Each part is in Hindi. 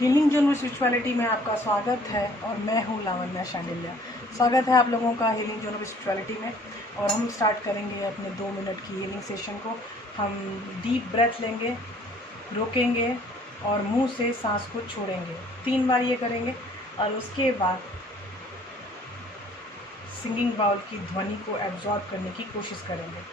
हीलिंग जोन में स्पिरिचुअलिटी में आपका स्वागत है और मैं हूँ लावण्या शांडिल्य। स्वागत है आप लोगों का हीलिंग जोन में स्पिरिचुअलिटी में। और हम स्टार्ट करेंगे अपने 2 मिनट की हीलिंग सेशन को। हम डीप ब्रेथ लेंगे, रोकेंगे और मुंह से सांस को छोड़ेंगे। 3 बार ये करेंगे और उसके बाद सिंगिंग बाउल की ध्वनि को एब्जॉर्ब करने की कोशिश करेंगे।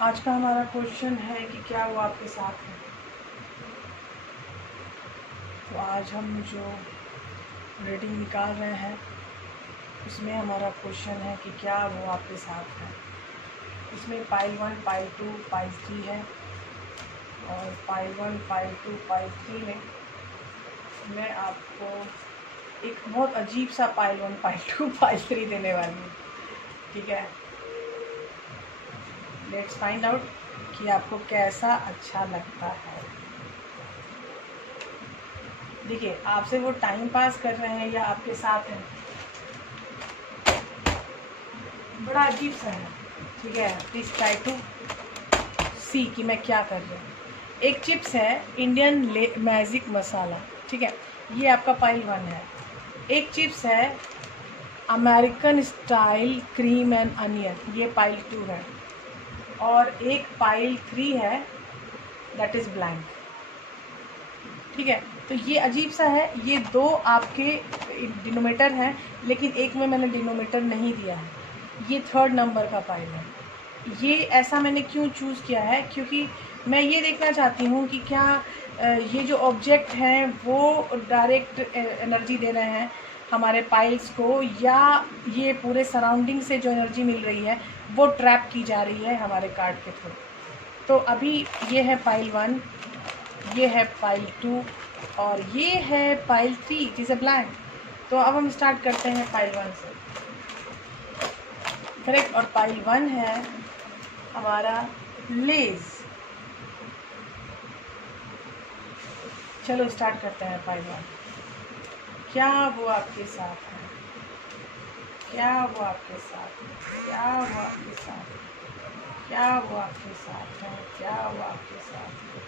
आज का हमारा क्वेश्चन है कि क्या वो आपके साथ है। तो आज हम जो रीडिंग निकाल रहे हैं उसमें हमारा क्वेश्चन है कि क्या वो आपके साथ है। इसमें पाइल 1, पाइल 2, पाइल 3 है और पाइल 1, पाइल 2, पाइल 3 में मैं आपको एक बहुत अजीब सा पाइल 1, पाइल 2, पाइल 3 देने वाली हूँ। ठीक है, लेट्स फाइंड आउट कि आपको कैसा अच्छा लगता है। देखिए, आपसे वो टाइम पास कर रहे हैं या आपके साथ हैं, बड़ा अजीब सा है। ठीक है, प्लीज़ ट्राई टू सी कि मैं क्या कर रही हूँ। एक चिप्स है इंडियन मैजिक मसाला, ठीक है, ये आपका पाइल 1 है। एक चिप्स है American style cream and onion, ये पाइल 2 है। और एक पाइल 3 है, दैट इज़ ब्लैंक। ठीक है, तो ये अजीब सा है। ये 2 आपके डिनोमीटर हैं, लेकिन एक में मैंने डिनोमीटर नहीं दिया है। ये 3rd नंबर का पाइल है। ये ऐसा मैंने क्यों चूज़ किया है, क्योंकि मैं ये देखना चाहती हूँ कि क्या ये जो ऑब्जेक्ट हैं वो डायरेक्ट एनर्जी दे रहे हैं हमारे पाइल्स को, या ये पूरे सराउंडिंग से जो एनर्जी मिल रही है वो ट्रैप की जा रही है हमारे कार्ड के थ्रू। तो अभी ये है पाइल 1, ये है पाइल 2 और ये है पाइल 3 जिसे ब्लैंक। तो अब हम स्टार्ट करते हैं पाइल 1 से, करेक्ट। और पाइल 1 है हमारा लेज। चलो स्टार्ट करते हैं पाइल 1। क्या वो आपके साथ है, क्या वो आपके साथ है, क्या वो आपके साथ है, क्या वो आपके साथ है, क्या वो आपके साथ है,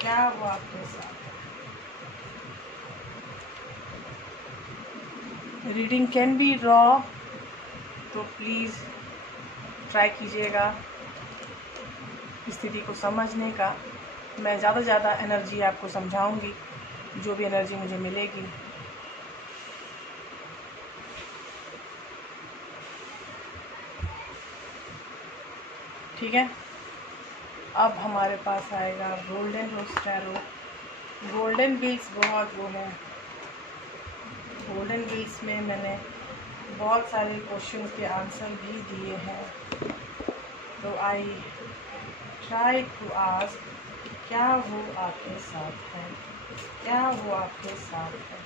क्या वो आपके साथ है। रीडिंग कैन बी रॉ, तो प्लीज़ ट्राई कीजिएगा स्थिति को समझने का। मैं ज़्यादा से ज़्यादा एनर्जी आपको समझाऊंगी, जो भी एनर्जी मुझे मिलेगी। ठीक है, अब हमारे पास आएगा golden rose tarot. Golden beads बहुत वो है, गोल्डन बीड्स में मैंने बहुत सारे क्वेश्चन के आंसर भी दिए हैं। तो आई ट्राई टू आस्क क्या वो आपके साथ है, क्या वो आपके साथ है,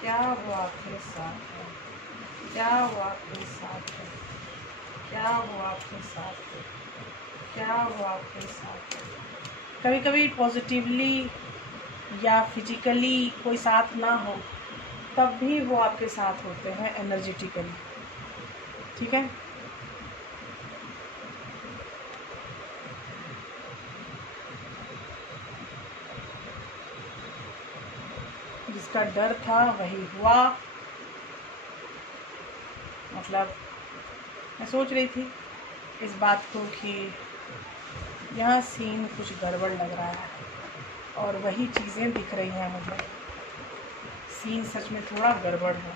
क्या वो आपके साथ है, क्या वो आपके साथ है, क्या वो आपके साथ है, क्या वो आपके साथ है। कभी कभी पॉजिटिवली या फिजिकली कोई साथ ना हो तब भी वो आपके साथ होते हैं एनर्जेटिकली। ठीक है, जिसका डर था वही हुआ। मतलब मैं सोच रही थी इस बात को कि यहाँ सीन कुछ गड़बड़ लग रहा है और वही चीज़ें दिख रही हैं मुझे। सीन सच में थोड़ा गड़बड़ है।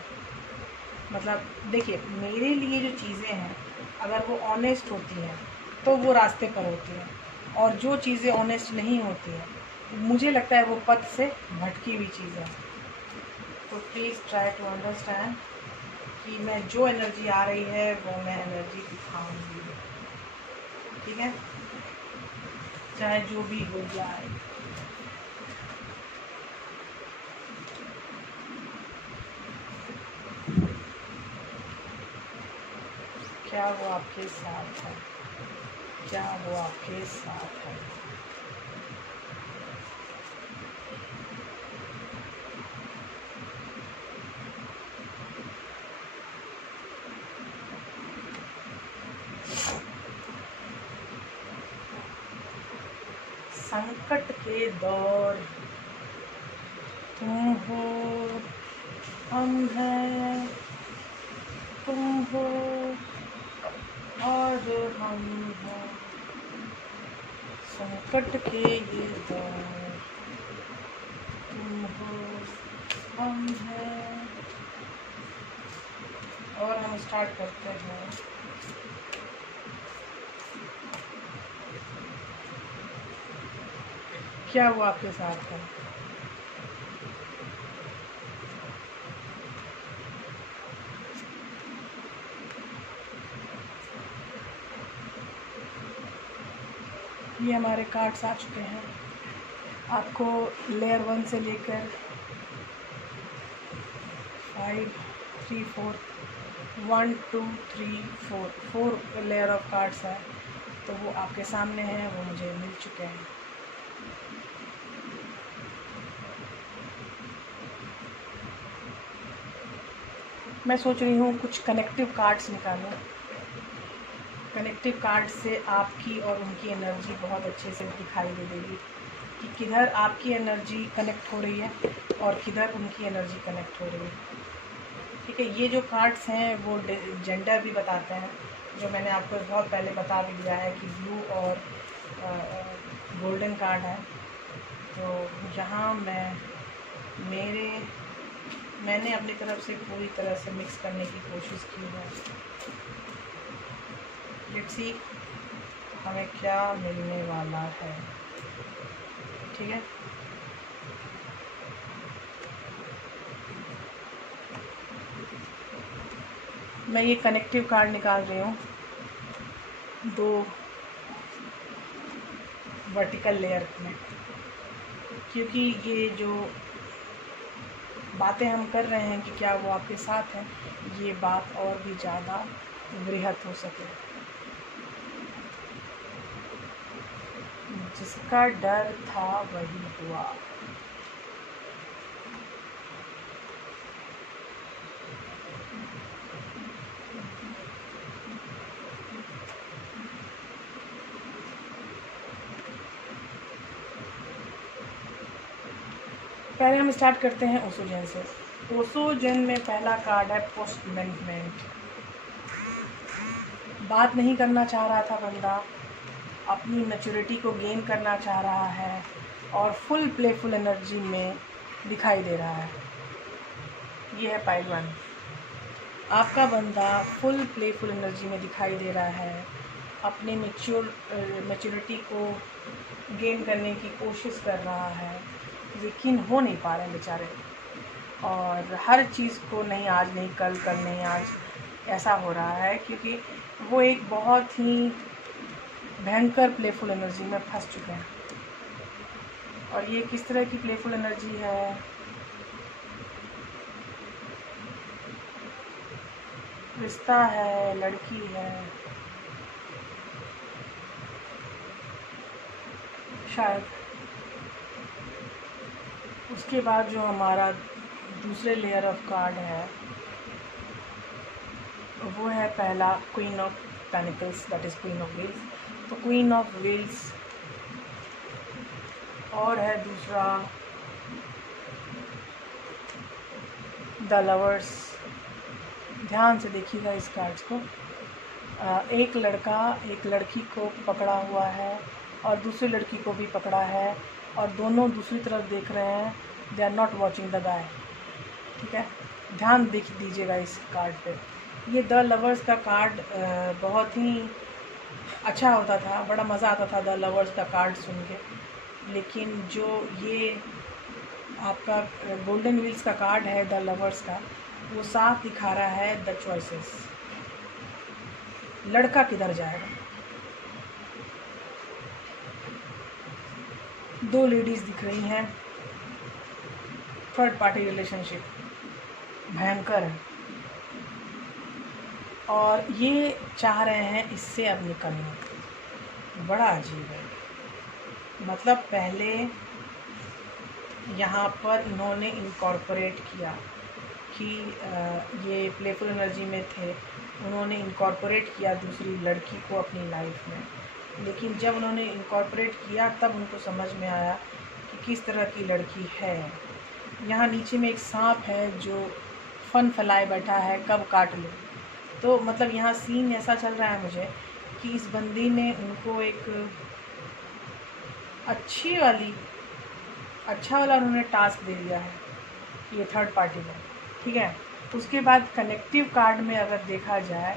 मतलब देखिए, मेरे लिए जो चीज़ें हैं अगर वो ऑनेस्ट होती हैं तो वो रास्ते पर होती हैं, और जो चीज़ें ऑनेस्ट नहीं होती हैं मुझे लगता है वो पथ से भटकी हुई चीज़ है। तो प्लीज़ ट्राई टू अंडरस्टैंड कि मैं जो एनर्जी आ रही है वो मैं एनर्जी दिखाऊंगी, ठीक है, चाहे जो भी हो जाए। क्या वो आपके साथ है? क्या वो आपके साथ है? संकट के दौर तुम हो, हम हैं, तुम हो और हम हैं। संकट के ये दौर तुम हो, हम हैं। और हम स्टार्ट करते हैं। क्या वो आपके साथ है? ये हमारे कार्ड्स आ चुके हैं। आपको लेयर 1 से लेकर 5, 3, 4, 1, 2, 3, 4 लेयर ऑफ कार्ड्स है, तो वो आपके सामने हैं, वो मुझे मिल चुके हैं। मैं सोच रही हूँ कुछ कनेक्टिव कार्ड्स निकालूं। कनेक्टिव कार्ड से आपकी और उनकी एनर्जी बहुत अच्छे से दिखाई दे देगी कि किधर आपकी एनर्जी कनेक्ट हो रही है और किधर उनकी एनर्जी कनेक्ट हो रही है, ठीक है। ये जो कार्ड्स हैं वो जेंडर भी बताते हैं, जो मैंने आपको बहुत पहले बता भी दिया है कि ब्लू और गोल्डन कार्ड है। तो यहाँ मैंने अपनी तरफ से पूरी तरह से मिक्स करने की कोशिश की है। लेट्स सी हमें क्या मिलने वाला है, ठीक है। मैं ये कनेक्टिव कार्ड निकाल रही हूँ 2 वर्टिकल लेयर में, क्योंकि ये जो बातें हम कर रहे हैं कि क्या वो आपके साथ हैं, ये बात और भी ज़्यादा वृहत हो सके। जिसका डर था वही हुआ। पहले हम स्टार्ट करते हैं ओसोजन से। ओसोजन में पहला कार्ड है पोस्टमेंटमेंट। बात नहीं करना चाह रहा था बंदा, अपनी मैच्योरिटी को गेन करना चाह रहा है और फुल प्लेफुल एनर्जी में दिखाई दे रहा है। ये है पाइल 1। आपका बंदा फुल प्लेफुल एनर्जी में दिखाई दे रहा है, अपने मैच्योरिटी को गेन करने की कोशिश कर रहा है, लेकिन हो नहीं पा रहे बेचारे। और हर चीज़ को नहीं आज नहीं कल नहीं आज ऐसा हो रहा है, क्योंकि वो एक बहुत ही भयंकर प्लेफुल एनर्जी में फंस चुके हैं। और ये किस तरह की प्लेफुल एनर्जी है? रिश्ता है, लड़की है, शायद। उसके बाद जो हमारा दूसरे लेयर ऑफ कार्ड है वो है पहला queen of pentacles, that is queen of wheels. तो क्वीन ऑफ व्हील्स, और है दूसरा द लवर्स। ध्यान से देखिएगा इस कार्ड्स को। एक लड़का एक लड़की को पकड़ा हुआ है और दूसरी लड़की को भी पकड़ा है, और दोनों दूसरी तरफ देख रहे हैं। They are not watching the guy. ठीक है, ध्यान दीजिएगा इस कार्ड पे। ये द लवर्स का कार्ड बहुत ही अच्छा होता था, बड़ा मज़ा आता था द लवर्स का कार्ड सुन के। लेकिन जो ये आपका गोल्डन व्हील्स का कार्ड है द लवर्स का, वो साफ दिखा रहा है द चॉइसेस। लड़का किधर जाएगा। दो लेडीज़ दिख रही हैं। थर्ड पार्टी रिलेशनशिप भयंकर है, और ये चाह रहे हैं इससे अब निकलना। बड़ा अजीब है। मतलब पहले यहाँ पर इन्होंने इनकॉर्पोरेट किया कि ये प्लेफुल एनर्जी में थे, उन्होंने इनकॉर्पोरेट किया दूसरी लड़की को अपनी लाइफ में। लेकिन जब उन्होंने इनकॉर्पोरेट किया तब उनको समझ में आया कि किस तरह की लड़की है। यहाँ नीचे में एक सांप है जो फन फैलाए बैठा है, कब काट लो। तो मतलब यहाँ सीन ऐसा चल रहा है मुझे कि इस बंदी ने उनको एक अच्छा वाला उन्होंने टास्क दे दिया है, ये थर्ड पार्टी में। ठीक है, उसके बाद कनेक्टिव कार्ड में अगर देखा जाए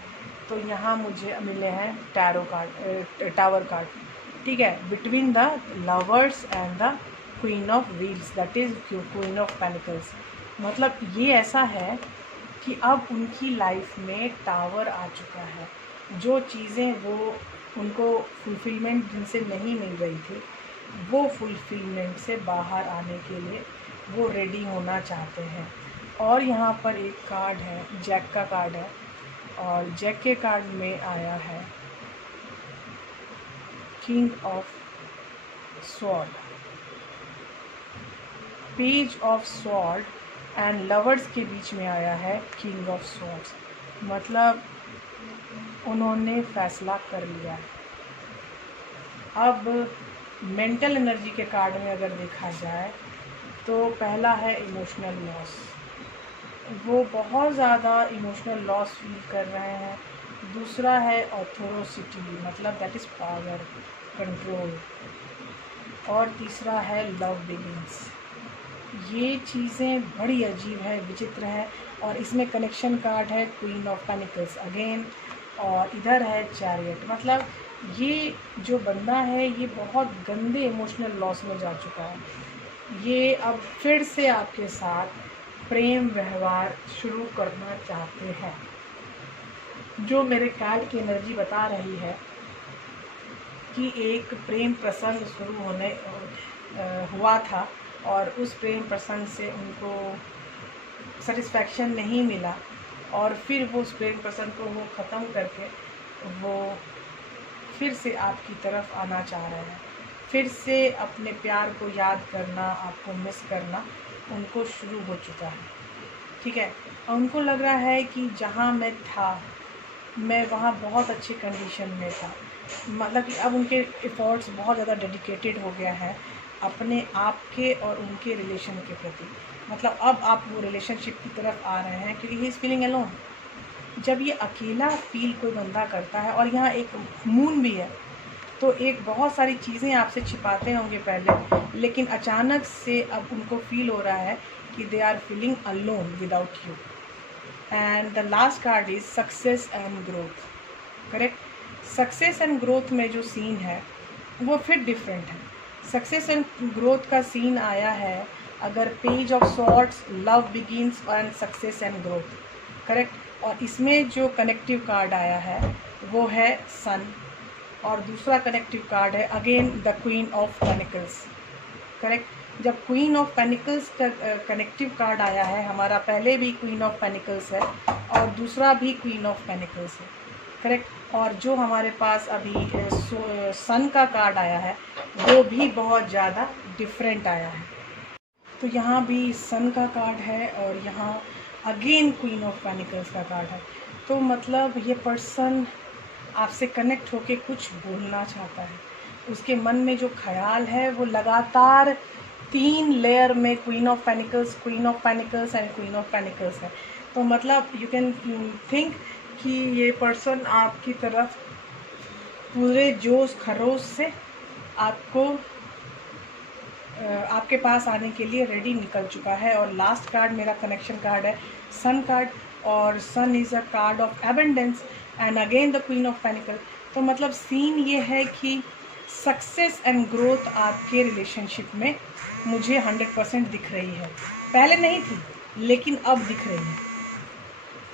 तो यहाँ मुझे मिले हैं टैरो कार्ड, टावर कार्ड। ठीक है, between the lovers and the queen of wheels, that is queen of pentacles. मतलब ये ऐसा है कि अब उनकी लाइफ में टावर आ चुका है। जो चीज़ें वो उनको फुलफिलमेंट जिनसे नहीं मिल रही थी, वो फुलफिलमेंट से बाहर आने के लिए वो रेडी होना चाहते हैं। और यहाँ पर एक कार्ड है, जैक का कार्ड है, और जैक के कार्ड में आया है king of sword, page of sword and lovers के बीच में आया है किंग ऑफ स्वॉर्ड्स। मतलब उन्होंने फैसला कर लिया है। अब मेंटल एनर्जी के कार्ड में अगर देखा जाए तो पहला है इमोशनल लॉस। वो बहुत ज़्यादा इमोशनल लॉस फील कर रहे हैं। दूसरा है ऑथोरिटी, मतलब दैट इज़ पावर, कंट्रोल। और तीसरा है लव बिगिंस। ये चीज़ें बड़ी अजीब है, विचित्र है। और इसमें कनेक्शन कार्ड है क्वीन ऑफ पेनिकल्स अगेन, और इधर है चैरियट। मतलब ये जो बंदा है ये बहुत गंदे इमोशनल लॉस में जा चुका है। ये अब फिर से आपके साथ प्रेम व्यवहार शुरू करना चाहते हैं। जो मेरे कार्ड की एनर्जी बता रही है कि एक प्रेम प्रसंग शुरू हुआ था, और उस प्रेम प्रसंग से उनको सेटिस्फैक्शन नहीं मिला, और फिर वो उस प्रेम प्रसंग को वो ख़त्म करके वो फिर से आपकी तरफ आना चाह रहे हैं। फिर से अपने प्यार को याद करना, आपको मिस करना उनको शुरू हो चुका है। ठीक है, और उनको लग रहा है कि जहाँ मैं था मैं वहाँ बहुत अच्छे कंडीशन में था। मतलब कि अब उनके एफर्ट्स बहुत ज़्यादा डेडिकेटेड हो गया है अपने आप के और उनके रिलेशन के प्रति। मतलब अब आप वो रिलेशनशिप की तरफ आ रहे हैं क्योंकि ही इज़ फीलिंग अलोन। जब ये अकेला फील कोई बंदा करता है, और यहाँ एक मून भी है, तो एक बहुत सारी चीज़ें आपसे छिपाते होंगे पहले, लेकिन अचानक से अब उनको फील हो रहा है कि they are feeling alone without you. And the last card is success and growth. Correct, success and growth में जो सीन है वो फिर डिफरेंट है। सक्सेस एंड ग्रोथ का सीन आया है अगर page of swords, love begins and success and growth. Correct, और इसमें जो कनेक्टिव कार्ड आया है वो है सन, और दूसरा कनेक्टिव कार्ड है again the queen of pentacles. Correct, जब क्वीन ऑफ पेनिकल्स का कनेक्टिव कार्ड आया है, हमारा पहले भी क्वीन ऑफ पेनिकल्स है और दूसरा भी क्वीन ऑफ पेनिकल्स है। करेक्ट, और जो हमारे पास अभी सन का कार्ड आया है वो भी बहुत ज़्यादा डिफरेंट आया है। तो यहाँ भी सन का कार्ड है और यहाँ अगेन क्वीन ऑफ पेनिकल्स का कार्ड है। तो मतलब ये पर्सन आपसे कनेक्ट होके कुछ बोलना चाहता है। उसके मन में जो ख्याल है वो लगातार 3 लेयर में queen of pentacles and queen of pentacles है। तो मतलब यू कैन थिंक कि ये पर्सन आपकी तरफ पूरे जोश खरोश से आपको आपके पास आने के लिए रेडी निकल चुका है। और लास्ट कार्ड मेरा कनेक्शन कार्ड है, सन कार्ड, और sun is a card of abundance and again the queen of pentacles. तो मतलब सीन ये है कि सक्सेस एंड ग्रोथ आपके रिलेशनशिप में मुझे 100% दिख रही है। पहले नहीं थी लेकिन अब दिख रही है,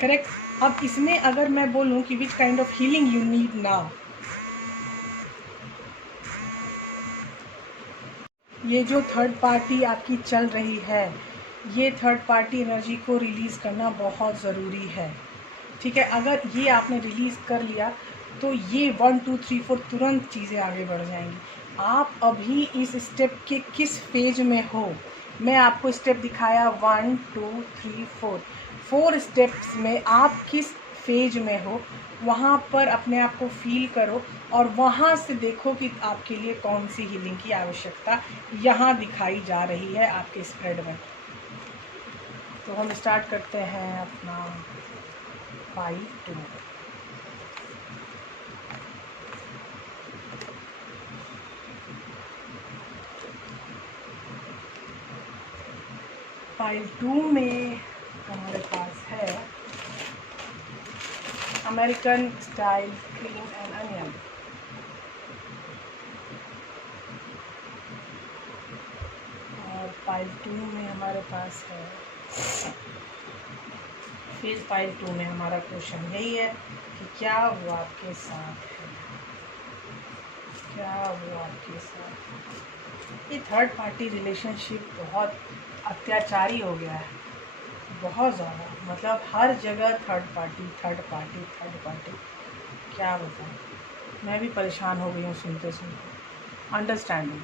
करेक्ट। अब इसमें अगर मैं बोलूँ कि which kind of healing you need now, ये जो थर्ड पार्टी आपकी चल रही है, ये थर्ड पार्टी एनर्जी को रिलीज़ करना बहुत ज़रूरी है, ठीक है। अगर ये आपने रिलीज़ कर लिया तो ये 1 2 3 4 तुरंत चीज़ें आगे बढ़ जाएंगी। आप अभी इस स्टेप के किस फेज में हो, मैं आपको स्टेप दिखाया 1 2 3 4 स्टेप्स में आप किस फेज में हो, वहाँ पर अपने आप को फील करो और वहाँ से देखो कि आपके लिए कौन सी हीलिंग की आवश्यकता यहाँ दिखाई जा रही है आपके स्प्रेड में। तो हम स्टार्ट करते हैं अपना पाइल 2। पाइल 2 में हमारे पास है American style cream and onion. और पाइल 2 में हमारे पास है, फिर पाइल 2 में हमारा क्वेश्चन यही है कि क्या वो आपके साथ है, क्या वो आपके साथ है। ये थर्ड पार्टी रिलेशनशिप बहुत अत्याचारी हो गया है, बहुत ज़्यादा, मतलब हर जगह third party third party third party, क्या बताऊँ। मैं भी परेशान हो गई हूँ सुनते सुनते। अंडरस्टैंडिंग,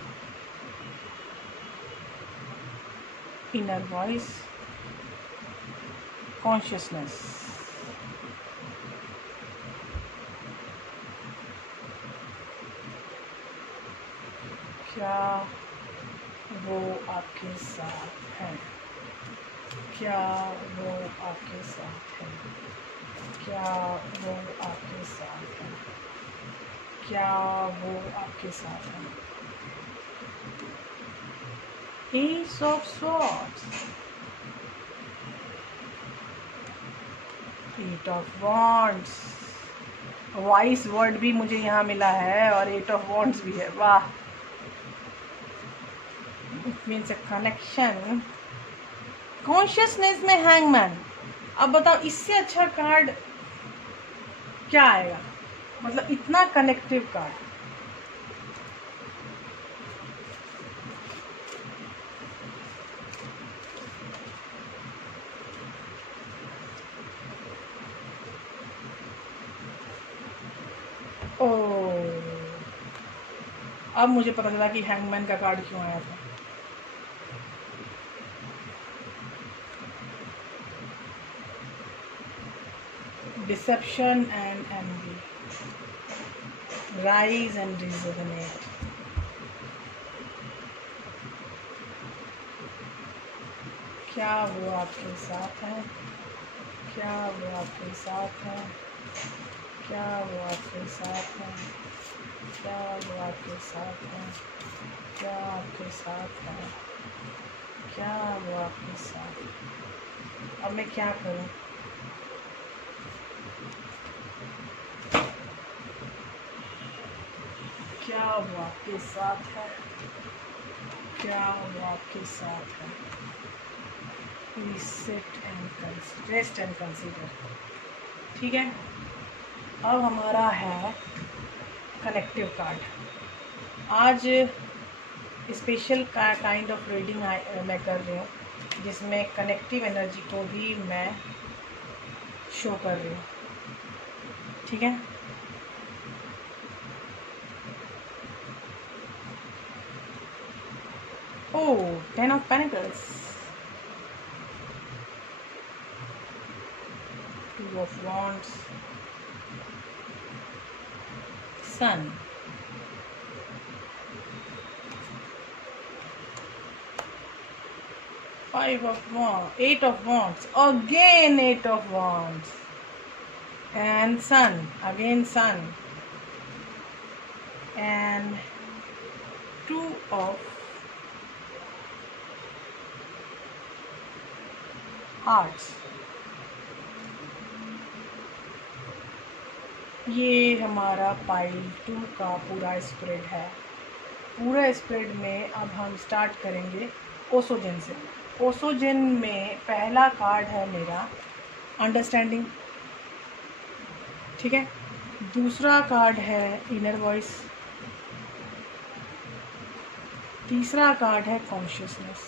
इनर वॉइस, कॉन्शियसनेस, क्या वो आपके साथ है, क्या वो आपके साथ है, क्या वो आपके साथ है, क्या वो आपके साथ है। Ace of Swords, Eight of Wands, vice word भी मुझे यहाँ मिला है और एट ऑफ वॉन्ड्स भी है, वाह। It means a connection, consciousness में हैंगमैन। अब बताओ इससे अच्छा कार्ड क्या आएगा, मतलब इतना कनेक्टिव कार्ड। ओह, अब मुझे पता चला कि हैंगमैन का कार्ड क्यों आया था। Deception and envy, rise and rejuvenate, क्या वो आपके साथ है, क्या वो आपके साथ है, क्या वो आपके साथ है, क्या वो आपके साथ है, क्या आपके साथ है, क्या वो आपके साथ है। अब मैं क्या करूं, क्या वो आपके साथ है, क्या वो आपके साथ है। RISAT and rest and consider, ठीक है। अब हमारा है कनेक्टिव कार्ड। आज स्पेशल काइंड ऑफ रीडिंग मैं कर रही हूँ जिसमें कनेक्टिव एनर्जी को भी मैं शो कर रही हूँ, ठीक है। ओह, 10 of Pentacles, 2 of Wands, Sun, 5 of Wands, 8 of Wands, again 8 of Wands, and Sun, again Sun, and two of hearts. ये हमारा पाइल 2 का पूरा स्प्रेड है। पूरा स्प्रेड में अब हम स्टार्ट करेंगे ओसोजन से। ओसोजन में पहला कार्ड है मेरा अंडरस्टैंडिंग, ठीक है। दूसरा कार्ड है इनर वॉइस। तीसरा कार्ड है कॉन्शियसनेस।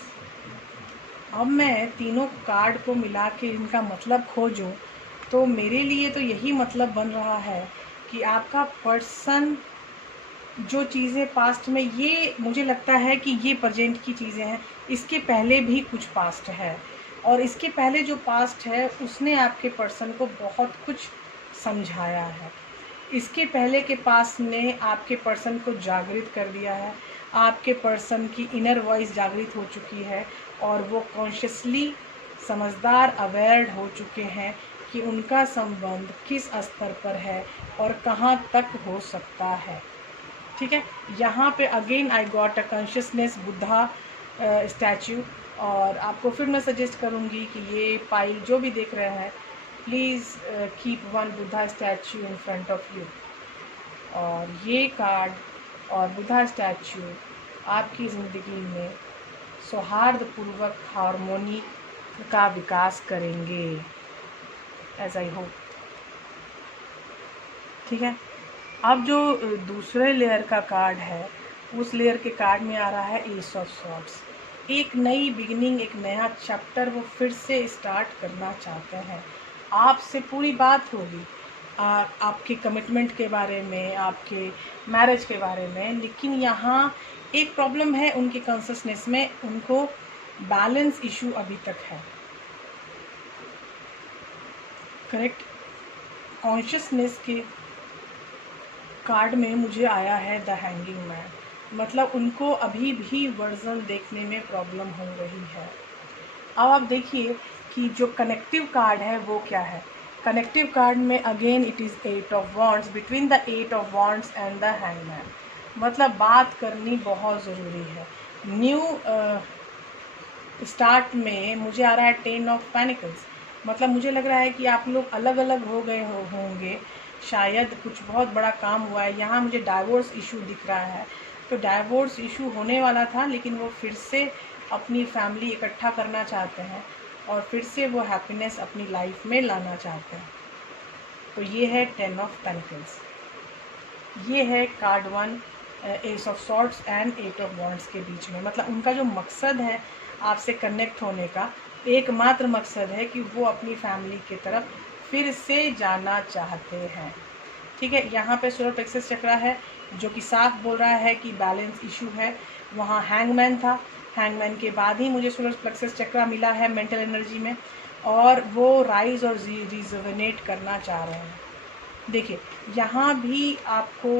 अब मैं तीनों कार्ड को मिला के इनका मतलब खोजूं तो मेरे लिए तो यही मतलब बन रहा है कि आपका पर्सन जो चीज़ें पास्ट में, ये मुझे लगता है कि ये प्रेजेंट की चीज़ें हैं, इसके पहले भी कुछ पास्ट है, और इसके पहले जो पास्ट है उसने आपके पर्सन को बहुत कुछ समझाया है। इसके पहले के पास्ट ने आपके पर्सन को जागृत कर दिया है। आपके पर्सन की इनर वॉइस जागृत हो चुकी है और वो कॉन्शियसली समझदार अवेयर हो चुके हैं कि उनका संबंध किस स्तर पर है और कहाँ तक हो सकता है, ठीक है। यहाँ पे again I got a consciousness Buddha statue, और आपको फिर मैं सजेस्ट करूँगी कि ये पाइल जो भी देख रहे हैं please keep one Buddha statue in front of you. और ये कार्ड और बुद्धा स्टैचू आपकी ज़िंदगी में सौहार्दपूर्वक हार्मोनी का विकास करेंगे, एज आई होप, ठीक है। अब जो दूसरे लेयर का कार्ड है, उस लेयर के कार्ड में आ रहा है एस ऑफ सॉर्ड्स। एक नई बिगिनिंग, एक नया चैप्टर वो फिर से स्टार्ट करना चाहते हैं। आपसे पूरी बात होगी आपके कमिटमेंट के बारे में, आपके मैरिज के बारे में, लेकिन यहाँ एक प्रॉब्लम है उनके कॉन्शियसनेस में, उनको बैलेंस इशू अभी तक है, करेक्ट। कॉन्शियसनेस के कार्ड में मुझे आया है द हैंगिंग मैन, मतलब उनको अभी भी वर्जन देखने में प्रॉब्लम हो रही है। अब आप देखिए कि जो कनेक्टिव कार्ड है वो क्या है। कनेक्टिव कार्ड में again it is 8 of wands, between the 8 of wands and the hangman, मतलब बात करनी बहुत ज़रूरी है। न्यू स्टार्ट में मुझे आ रहा है 10 ऑफ पेनिकल्स, मतलब मुझे लग रहा है कि आप लोग अलग अलग हो गए होंगे, शायद कुछ बहुत बड़ा काम हुआ है। यहाँ मुझे डाइवोर्स इशू दिख रहा है, तो डाइवोर्स इशू होने वाला था लेकिन वो फिर से अपनी फैमिली इकट्ठा करना चाहते हैं और फिर से वो हैप्पीनेस अपनी लाइफ में लाना चाहते हैं। तो ये है 10 ऑफ पेनिकल्स, ये है card 1 S of swords and 8 of wands के बीच में। मतलब उनका जो मकसद है आपसे कनेक्ट होने का, एकमात्र मकसद है कि वो अपनी फैमिली की तरफ फिर से जाना चाहते हैं, ठीक है। यहाँ पे सोलर प्लेक्सस चक्रा है जो कि साफ बोल रहा है कि बैलेंस इशू है। वहाँ हैंगमैन था, हैंगमैन के बाद ही मुझे सोलर प्लेक्सस चक्रा मिला है मेंटल एनर्जी में, और वो राइज और रिजुवेनेट करना चाह रहे हैं। देखिए यहाँ भी आपको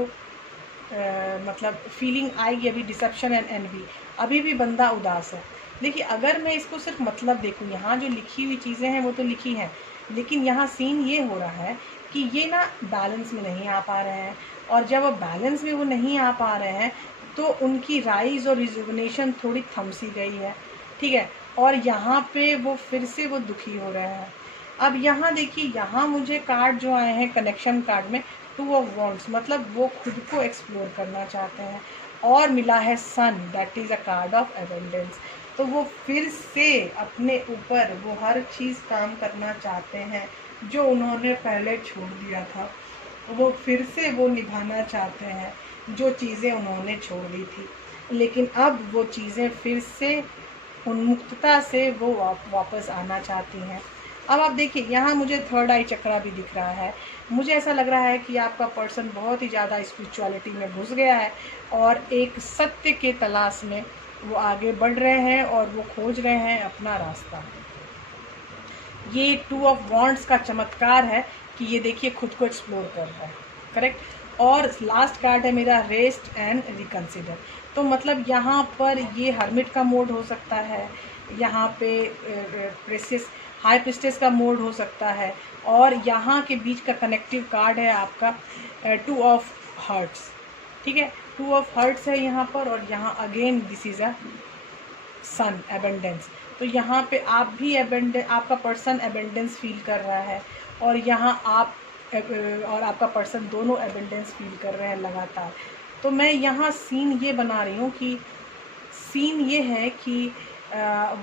मतलब फीलिंग आएगी अभी डिसेप्शन एंड एनवी, अभी भी बंदा उदास है। देखिए अगर मैं इसको सिर्फ मतलब देखूँ, यहाँ जो लिखी हुई चीज़ें हैं वो तो लिखी हैं, लेकिन यहाँ सीन ये हो रहा है कि ये ना बैलेंस में नहीं आ पा रहे हैं, और जब वो बैलेंस में वो नहीं आ पा रहे हैं तो उनकी राइज और रिजुवनेशन थोड़ी थम सी गई है, ठीक है। और यहाँ पे वो फिर से वो दुखी हो रहे हैं। अब यहाँ देखिए, यहाँ मुझे कार्ड जो आए हैं कनेक्शन कार्ड में 2 ऑफ वॉन्ड्स, मतलब वो खुद को एक्सप्लोर करना चाहते हैं, और मिला है sun, that is a card of abundance. तो वो फिर से अपने ऊपर वो हर चीज़ काम करना चाहते हैं जो उन्होंने पहले छोड़ दिया था, वो फिर से वो निभाना चाहते हैं जो चीज़ें उन्होंने छोड़ दी थी, लेकिन अब वो चीज़ें फिर से उन्मुक्तता से वो वापस आना चाहती हैं। अब आप देखिए यहाँ मुझे थर्ड आई चक्रा भी दिख रहा है। मुझे ऐसा लग रहा है कि आपका पर्सन बहुत ही ज़्यादा स्पिरिचुअलिटी में घुस गया है और एक सत्य के तलाश में वो आगे बढ़ रहे हैं और वो खोज रहे हैं अपना रास्ता। ये 2 ऑफ वॉन्ड्स का चमत्कार है कि ये देखिए खुद को एक्सप्लोर कर रहा है, करेक्ट। और लास्ट कार्ड है मेरा रेस्ट एंड रिकंसिडर। तो मतलब यहाँ पर ये हर्मिट का मोड हो सकता है, यहाँ पे प्रेसियस हाई प्रिस्टेस का मोड हो सकता है, और यहाँ के बीच का कनेक्टिव कार्ड है आपका 2 ऑफ हार्ट्स, ठीक है। टू ऑफ हर्ट्स है यहाँ पर, और यहाँ again this is a sun, abundance. तो यहाँ पे आप भी आपका पर्सन एबेंडेंस फील कर रहा है, और यहाँ आप और आपका पर्सन दोनों एबेंडेंस फील कर रहे हैं लगातार। तो मैं यहाँ सीन ये बना रही हूँ कि सीन ये है कि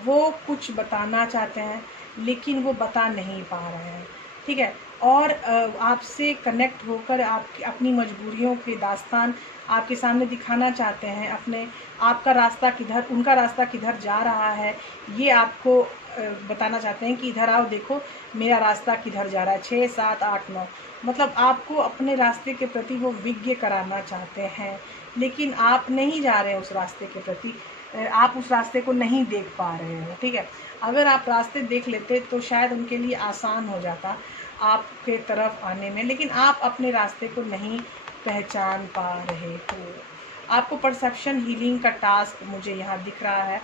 वो कुछ बताना चाहते हैं लेकिन वो बता नहीं पा रहे हैं, ठीक है। और आपसे कनेक्ट होकर आप अपनी मजबूरियों के दास्तान आपके सामने दिखाना चाहते हैं, अपने आपका रास्ता किधर, उनका रास्ता किधर जा रहा है, ये आपको बताना चाहते हैं कि इधर आओ, देखो मेरा रास्ता किधर जा रहा है, 6 7 8 9। मतलब आपको अपने रास्ते के प्रति वो विज्ञ कराना चाहते हैं, लेकिन आप नहीं जा रहे हैं उस रास्ते के प्रति, आप उस रास्ते को नहीं देख पा रहे हो, ठीक है। अगर आप रास्ते देख लेते तो शायद उनके लिए आसान हो जाता आपके तरफ आने में, लेकिन आप अपने रास्ते को नहीं पहचान पा रहे हो। आपको परसेप्शन हीलिंग का टास्क मुझे यहाँ दिख रहा है।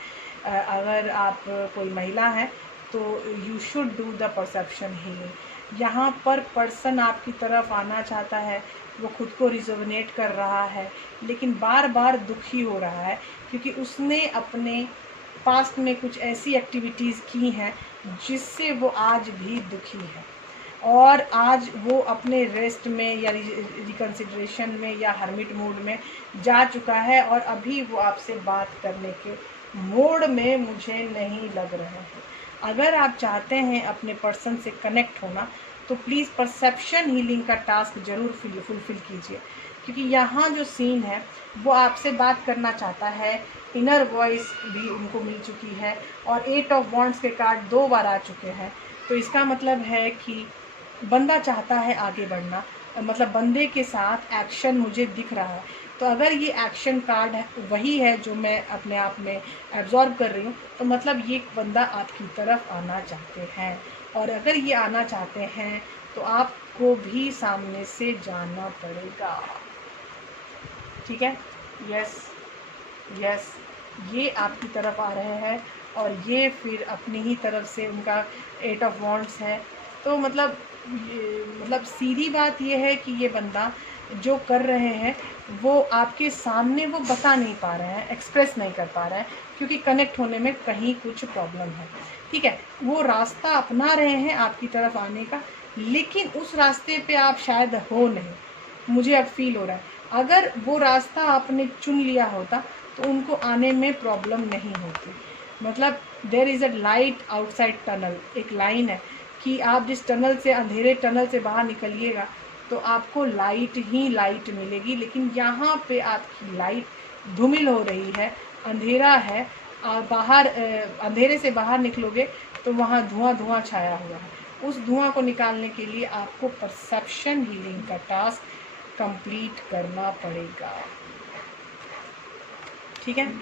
अगर आप कोई महिला है तो you should do the perception healing. यहाँ पर पर्सन आपकी तरफ आना चाहता है, वो खुद को रिजोनेट कर रहा है, लेकिन बार बार दुखी हो रहा है क्योंकि उसने अपने पास्ट में कुछ ऐसी एक्टिविटीज़ की हैं जिससे वो आज भी दुखी है, और आज वो अपने रेस्ट में या रिकन्सिडरेशन में या हर्मिट मूड में जा चुका है, और अभी वो आपसे बात करने के मोड में मुझे नहीं लग रहे हैं। अगर आप चाहते हैं अपने पर्सन से कनेक्ट होना तो प्लीज़ परसेप्शन हीलिंग का टास्क ज़रूर फुलफ़िल कीजिए, क्योंकि यहाँ जो सीन है वो आपसे बात करना चाहता है। इनर वॉइस भी उनको मिल चुकी है, और 8 ऑफ वॉन्ड्स के कार्ड 2 बार आ चुके हैं। तो इसका मतलब है कि बंदा चाहता है आगे बढ़ना, मतलब बंदे के साथ एक्शन मुझे दिख रहा है। तो अगर ये एक्शन कार्ड है वही है जो मैं अपने आप में एब्जॉर्ब कर रही हूँ, तो मतलब ये बंदा आपकी तरफ आना चाहते हैं, और अगर ये आना चाहते हैं तो आपको भी सामने से जाना पड़ेगा, ठीक है। यस यस, ये आपकी तरफ आ रहे हैं, और ये फिर अपनी ही तरफ से उनका 8 ऑफ वॉन्ड्स है। तो मतलब सीधी बात ये है कि ये बंदा जो कर रहे हैं वो आपके सामने वो बता नहीं पा रहे हैं, एक्सप्रेस नहीं कर पा रहे हैं, क्योंकि कनेक्ट होने में कहीं कुछ प्रॉब्लम है, ठीक है। वो रास्ता अपना रहे हैं आपकी तरफ आने का, लेकिन उस रास्ते पे आप शायद हो नहीं, मुझे अब फील हो रहा है। अगर वो रास्ता आपने चुन लिया होता तो उनको आने में प्रॉब्लम नहीं होती। मतलब there is a light outside tunnel, एक लाइन है कि आप जिस टनल से, अंधेरे टनल से बाहर निकलिएगा तो आपको लाइट ही लाइट मिलेगी, लेकिन यहाँ पे आपकी लाइट धूमिल हो रही है, अंधेरा है, और बाहर अंधेरे से बाहर निकलोगे तो वहाँ धुआं धुआं छाया हुआ है। उस धुआं को निकालने के लिए आपको परसेप्शन हीलिंग का टास्क कंप्लीट करना पड़ेगा, ठीक है।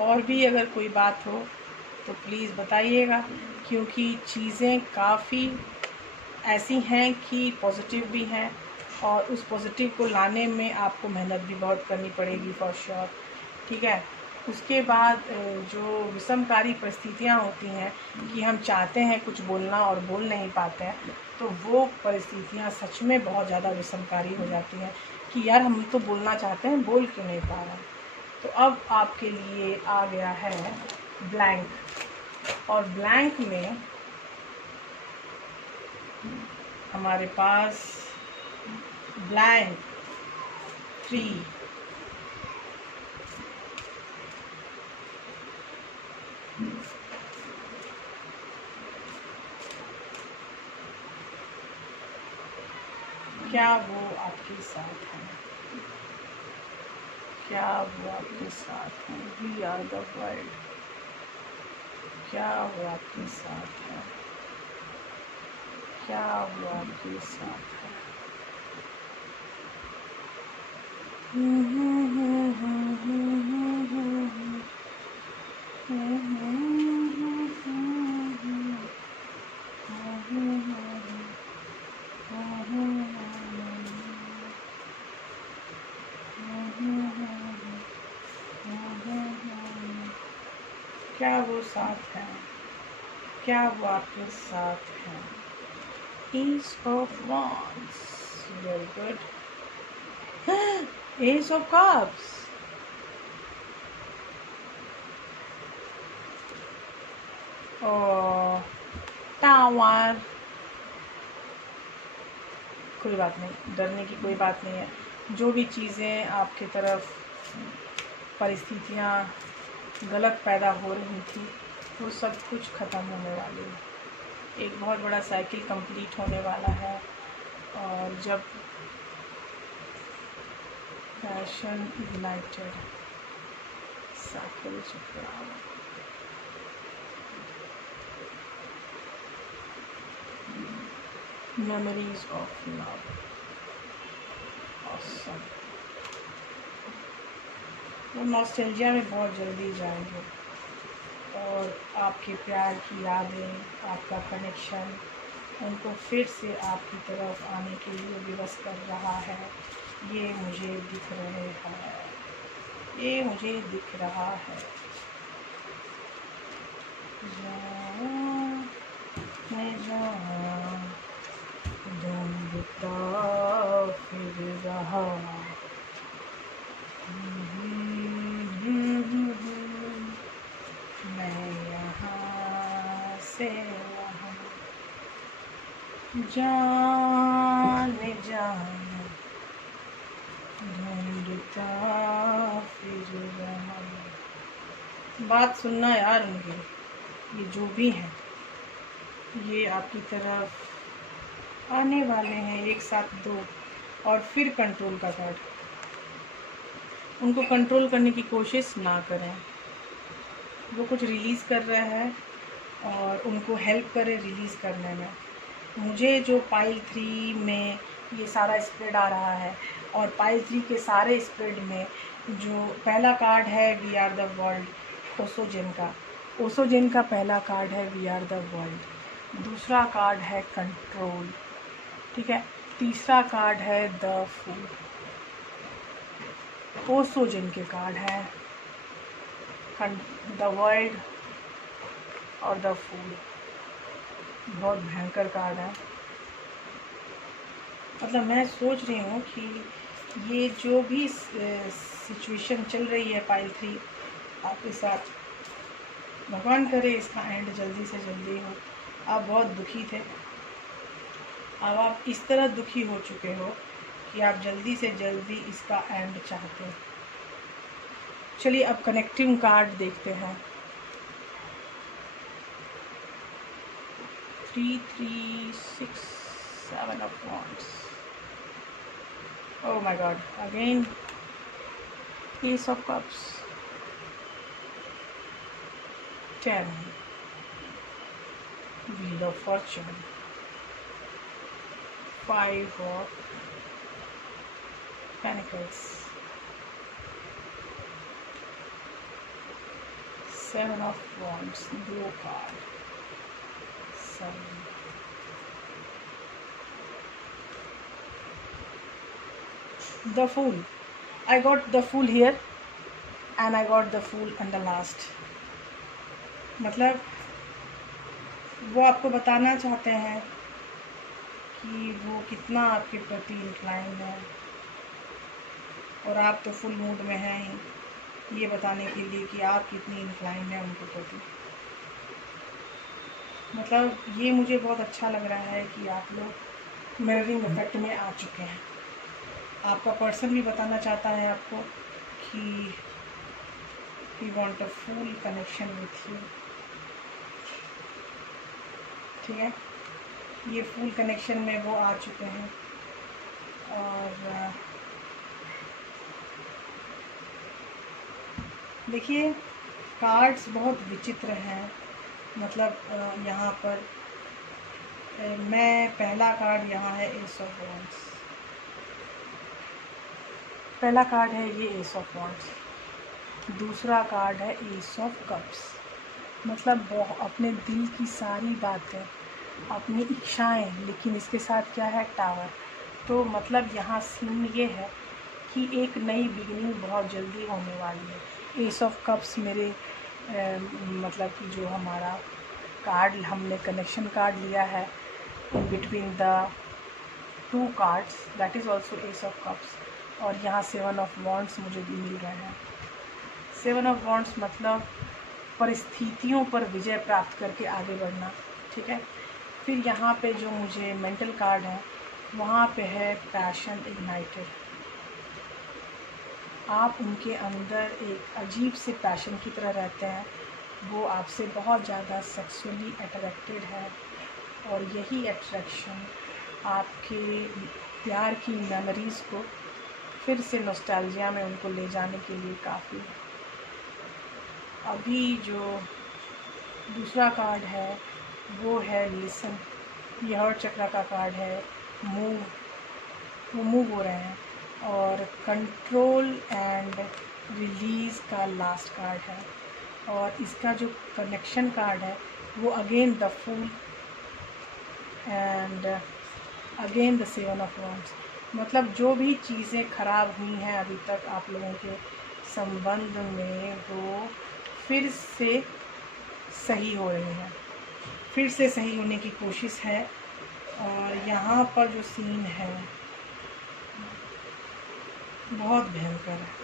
और भी अगर कोई बात हो तो प्लीज़ बताइएगा, क्योंकि चीज़ें काफ़ी ऐसी हैं कि पॉजिटिव भी हैं, और उस पॉजिटिव को लाने में आपको मेहनत भी बहुत करनी पड़ेगी फॉर श्योर, ठीक है। उसके बाद जो विषमकारी परिस्थितियाँ होती हैं कि हम चाहते हैं कुछ बोलना और बोल नहीं पाते हैं, तो वो परिस्थितियाँ सच में बहुत ज़्यादा विषमकारी हो जाती हैं कि यार हम तो बोलना चाहते हैं, बोल क्यों नहीं पा रहे हैं। तो अब आपके लिए आ गया है ब्लैंक, और ब्लैंक में हमारे पास ब्लैंक 3, क्या वो आपके साथ है, क्या वो आपके साथ है, वी आर द वर्ल्ड, क्या वो आपके साथ है, क्या वो आपके साथ है। क्या वो साथ है, क्या वो आपके साथ है। Ace of Wands, very good. S of cups, और टावर। कोई बात नहीं, डरने की कोई बात नहीं है। जो भी चीज़ें आपकी तरफ परिस्थितियाँ गलत पैदा हो रही थी वो सब कुछ ख़त्म होने वाली है। एक बहुत बड़ा साइकिल कंप्लीट होने वाला है। और जब पैशन इग्नाइटेड, साइकिल चक्रावा, मेमोरीज ऑफ लव, ऑसम। वो नॉस्टैल्जिया में बहुत जल्दी जाएंगे और आपके प्यार की यादें, आपका कनेक्शन उनको फिर से आपकी तरफ आने के लिए विवश कर रहा है। ये मुझे दिख रहे हैं, ये मुझे दिख रहा है। मैं ढूंढता फिर रहा, मैं यहाँ से वहाँ, जाने जाने ढूंढता फिर रहा। बात सुनना यार उनकी, ये जो भी हैं ये आपकी तरफ आने वाले हैं एक साथ दो। और फिर कंट्रोल का कार्ड, उनको कंट्रोल करने की कोशिश ना करें। वो कुछ रिलीज़ कर रहा है और उनको हेल्प करें रिलीज़ करने में। मुझे जो पाइल 3 में ये सारा स्प्रेड आ रहा है और पाइल 3 के सारे स्प्रेड में जो पहला कार्ड है वी आर द वर्ल्ड, ओसोजेन का। ओसोजेन का पहला कार्ड है वी आर द वर्ल्ड। दूसरा कार्ड है कंट्रोल, ठीक है। तीसरा कार्ड है द फूल। ओसोजेन के कार्ड है द वर्ल्ड और द फूल। बहुत भयंकर कार्ड है। मतलब मैं सोच रही हूँ कि ये जो भी सिचुएशन चल रही है पाइल 3 आपके साथ, भगवान करे इसका एंड जल्दी से जल्दी हो। आप बहुत दुखी थे, अब आप इस तरह दुखी हो चुके हो कि आप जल्दी से जल्दी इसका एंड चाहते हो। चलिए अब कनेक्टिंग कार्ड देखते हैं। 3 3 6 7 of wands. Oh my god, again Ace of Cups, 10, Wheel of Fortune, 5 of Pentacles, 7 of Wands, blue card, 7. The Fool. I got the Fool here and I got the Fool on the last. मतलब वो आपको बताना चाहते हैं कि वो कितना आपके प्रति इंक्लाइन है और आप तो फुल मूड में हैं ही, ये बताने के लिए कि आप कितनी इंक्लाइन है उनके प्रति। मतलब ये मुझे बहुत अच्छा लग रहा है कि आप लोग मिररिंग इफेक्ट में आ चुके हैं। आपका पर्सन भी बताना चाहता है आपको कि he want a full connection with you, ठीक है। ये फुल कनेक्शन में वो आ चुके हैं। और देखिए कार्ड्स बहुत विचित्र हैं। मतलब यहाँ पर मैं पहला कार्ड यहाँ है एस ऑफ वॉन्ड्स, पहला कार्ड है ये एस ऑफ वॉन्ड्स। दूसरा कार्ड है एस ऑफ कप्स। मतलब अपने दिल की सारी बातें, अपनी इच्छाएं, लेकिन इसके साथ क्या है टावर। तो मतलब यहाँ सीन ये है कि एक नई बिगिनिंग बहुत जल्दी होने वाली है। एस ऑफ कप्स मेरे मतलब कि जो हमारा कार्ड हमने कनेक्शन कार्ड लिया है in between the 2 cards, that is also S of cups. और यहाँ 7 ऑफ वॉन्ड्स मुझे भी मिल रहे हैं। 7 ऑफ वॉन्ड्स मतलब परिस्थितियों पर विजय प्राप्त करके आगे बढ़ना, ठीक है। फिर यहाँ पे जो मुझे मेंटल कार्ड है वहाँ पे है पैशन इग्नाइटेड। आप उनके अंदर एक अजीब से पैशन की तरह रहते हैं, वो आपसे बहुत ज़्यादा सेक्सुअली अट्रैक्टेड है और यही अट्रैक्शन आपके प्यार की मेमोरीज़ को फिर से नॉस्टैल्जिया में उनको ले जाने के लिए काफ़ी है। अभी जो दूसरा कार्ड है वो है लिसन। ये हर्ट चक्र का कार्ड है। वो मूव हो रहे हैं। और कंट्रोल एंड रिलीज़ का लास्ट कार्ड है। और इसका जो कनेक्शन कार्ड है वो again the fool and again the 7 of wands. मतलब जो भी चीज़ें ख़राब हुई हैं अभी तक आप लोगों के संबंध में, वो फिर से सही हो रहे हैं, फिर से सही होने की कोशिश है। और यहाँ पर जो सीन है बहुत भयंकर है।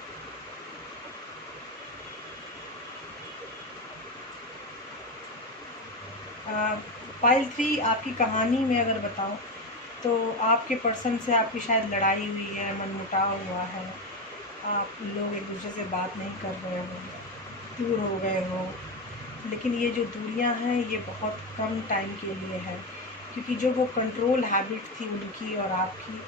पाइल 3 आपकी कहानी में अगर बताऊँ तो आपके पर्सन से आपकी शायद लड़ाई हुई है, मनमुटाव हुआ है, आप लोग एक दूसरे से बात नहीं कर रहे हो, दूर हो गए हो। लेकिन ये जो दूरियां हैं ये बहुत कम टाइम के लिए है, क्योंकि जो वो कंट्रोल हैबिट थी उनकी और आपकी,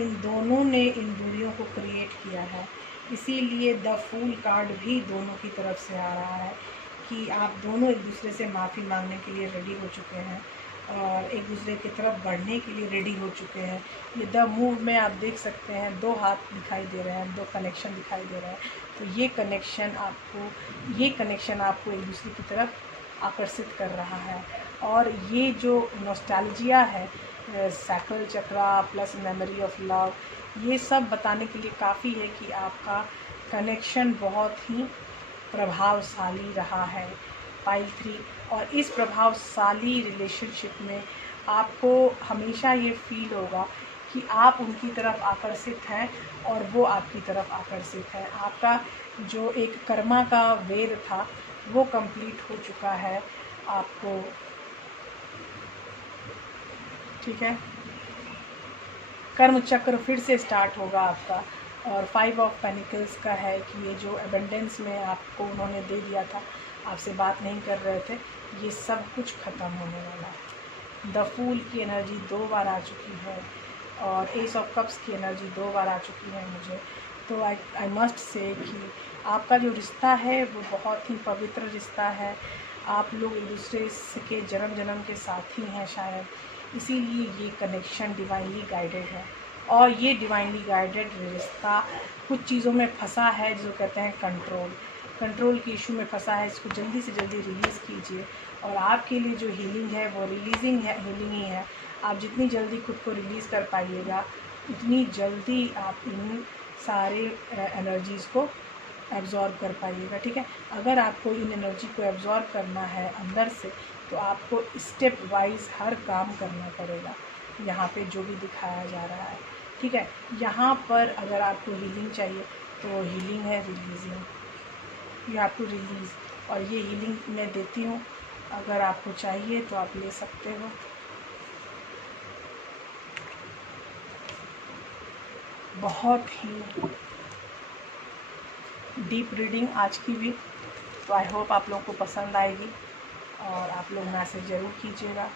इन दोनों ने इन दूरियों को क्रिएट किया है। इसीलिए द फूल कार्ड भी दोनों की तरफ से आ रहा है कि आप दोनों एक दूसरे से माफ़ी मांगने के लिए रेडी हो चुके हैं और एक दूसरे की तरफ बढ़ने के लिए रेडी हो चुके हैं। ये द मूव में आप देख सकते हैं 2 हाथ दिखाई दे रहे हैं, 2 कनेक्शन दिखाई दे रहे हैं। तो ये कनेक्शन आपको एक दूसरे की तरफ आकर्षित कर रहा है। और ये जो नॉस्टैल्जिया है, sacral chakra plus memory of love, ये सब बताने के लिए काफ़ी है कि आपका कनेक्शन बहुत ही प्रभावशाली रहा है पाइल 3। और इस प्रभावशाली रिलेशनशिप में आपको हमेशा ये फील होगा कि आप उनकी तरफ आकर्षित हैं और वो आपकी तरफ आकर्षित है। आपका जो एक कर्मा का वेद था वो कंप्लीट हो चुका है आपको, ठीक है। कर्म चक्र फिर से स्टार्ट होगा आपका। और 5 ऑफ पेनिकल्स का है कि ये जो एबंडेंस में आपको उन्होंने दे दिया था, आपसे बात नहीं कर रहे थे, ये सब कुछ ख़त्म होने वाला है। द फूल की एनर्जी 2 बार आ चुकी है और एस ऑफ कप्स की एनर्जी 2 बार आ चुकी है मुझे। तो आई मस्ट से कि आपका जो रिश्ता है वो बहुत ही पवित्र रिश्ता है। आप लोग एक दूसरे के जन्म के साथी हैं शायद, इसीलिए ये कनेक्शन डिवाइनली गाइडेड है। और ये डिवाइनली गाइडेड रिश्ता कुछ चीज़ों में फंसा है, जो कहते हैं कंट्रोल की इशू में फंसा है। इसको जल्दी से जल्दी रिलीज़ कीजिए। और आपके लिए जो हीलिंग है वो हीलिंग ही है। आप जितनी जल्दी खुद को रिलीज़ कर पाइएगा उतनी जल्दी आप इन सारे एनर्जीज़ को एब्जॉर्ब कर पाइएगा, ठीक है। अगर आपको इन एनर्जी को एब्जॉर्ब करना है अंदर से, तो आपको स्टेप वाइज हर काम करना पड़ेगा, यहाँ पे जो भी दिखाया जा रहा है, ठीक है। यहाँ पर अगर आपको हीलिंग चाहिए तो हीलिंग है, releasing, you have to release. और ये हीलिंग मैं देती हूँ, अगर आपको चाहिए तो आप ले सकते हो। बहुत ही डीप रीडिंग आज की भी, तो आई होप आप लोगों को पसंद आएगी। और आप लोग मैसेज ज़रूर कीजिएगा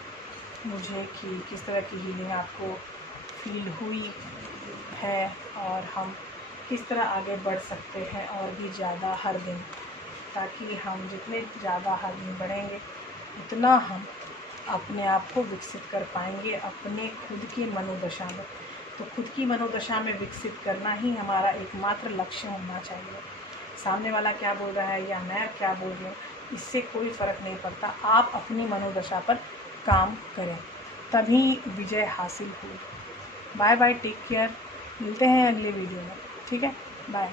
मुझे कि किस तरह की हीलिंग आपको फील हुई है और हम किस तरह आगे बढ़ सकते हैं और भी ज़्यादा हर दिन, ताकि हम जितने ज़्यादा हर दिन बढ़ेंगे उतना हम अपने आप को विकसित कर पाएंगे अपने खुद की मनोदशा में। तो खुद की मनोदशा में विकसित करना ही हमारा एकमात्र लक्ष्य होना चाहिए। सामने वाला क्या बोल रहा है या मैं क्या बोल रही हूँ, इससे कोई फ़र्क नहीं पड़ता। आप अपनी मनोदशा पर काम करें, तभी विजय हासिल हो। बाय बाय, टेक केयर, मिलते हैं अगले वीडियो में, ठीक है, बाय।